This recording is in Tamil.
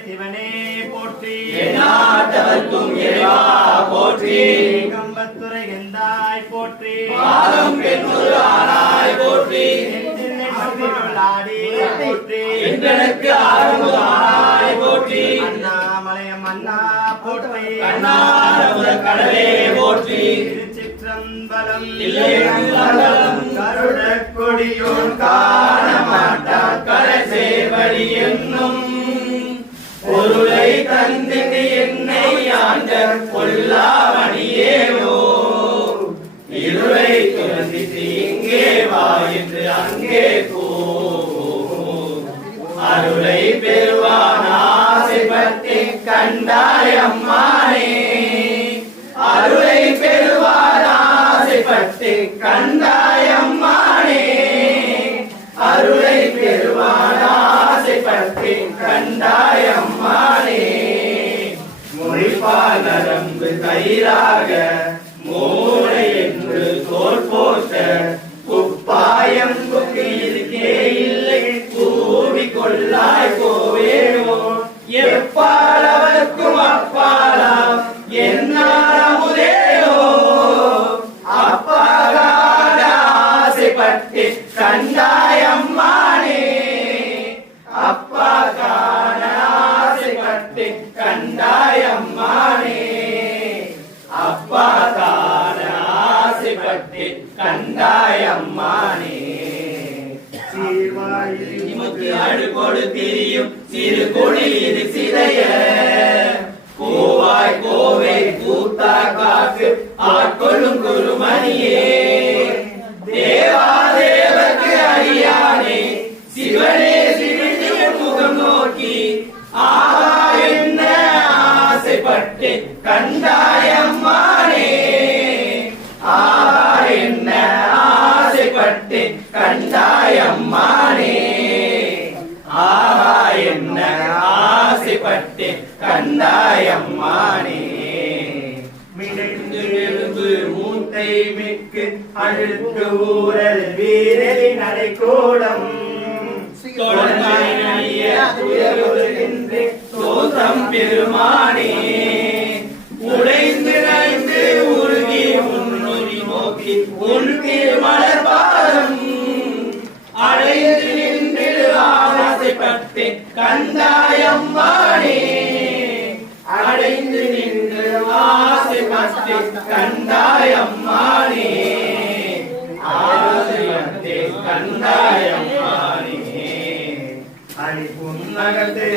சிவனே போற்றி எந்நாட்டவர்க்கும் இறைவா போற்றி கம்பத்துறை எந்தாய் போற்றி பாதம் பெண்ணொரு ஆனாய் போற்றி என்னை மத்தியுள்ளாடி போற்றி எங்களுக்கு ஆறுமுகமானாய் போற்றி அண்ணாமலையம் அண்ணா போற்றி அண்ணாரமுத கடலே போற்றி திருச்சிற்றம்பலம் இல்லையெல்லாம் கருட கொடியோன் காண மாட்டார் கரை சேவடி என்னும் பொருளை தந்திட்டு என்னை ஆண்ட கொல்லாமணியேவோ இருளை துறந்திட்டு இங்கே வா என்று அங்கே போ அருளை பெறுவான் ஆசைப்பட்டு கண்டாய் அம்மானே அருளை பெறுவான் ஆசைப்பட்டு கண்டாய் அம்மானே அருளை பெறுவான் ஆசைப்பட்டு கண்டாய் அம்மானே மொழிப்பால் நரம்பு கயிறாக மூளை என்று தோல் போட்ட குப்பாயம் குப்பியிருக்கே இல்லை கூவி கொள்ளாய் போவேமோ எப்பால் அவர்க்கும் அப்பாலாம் என்னாரமுதேயோ அப்பாகாத ஆசைப்பட்டு கண்டாய் அம்மானே அப்பாகாத ஆசைப்பட்டு கண்டாய் அம்மானே அப்பாகாத ஆசைப்பட்டு கண்டாய் அம்மானே நிமித்து அழுகோடு திரியும் சிறு கொடி இது சிதைய கோவாய் கோவை கூத்தா காக்கு ஆட்கொள்ளும் குருமணியே தேவாதேவக்கு அடியானே சிவனே சிவிழிய முகம் நோக்கி ஆவா என்ன ஆசைப்பட்டு கண்டாய் அம்மானே ஆவா என்ன ஆசைப்பட்டு கண்டாய் அம்மானே ஆவா என்ன ஆசைப்பட்டு கண்டாய் அம்மானே மிடந்து எழுந்து மூட்டை மிக்கு அழுத்து ஊரல் வீரலி நடைக்கூடம் தோற்றம் பெருமானே உடைந்து நைந்து உருகி முன்னொலி நோக்கி உன் திருமலர் பாதம் அடைந்து நின்று ஆசைப்பட்டு கண்டாய் அம்மானே அடைந்து நின்று ஆசைப்பட்டு கண்டாய் அம்மானே ஆசைப்பட்டு கண்டாய் அம்மானே அடி புன்னகத்தே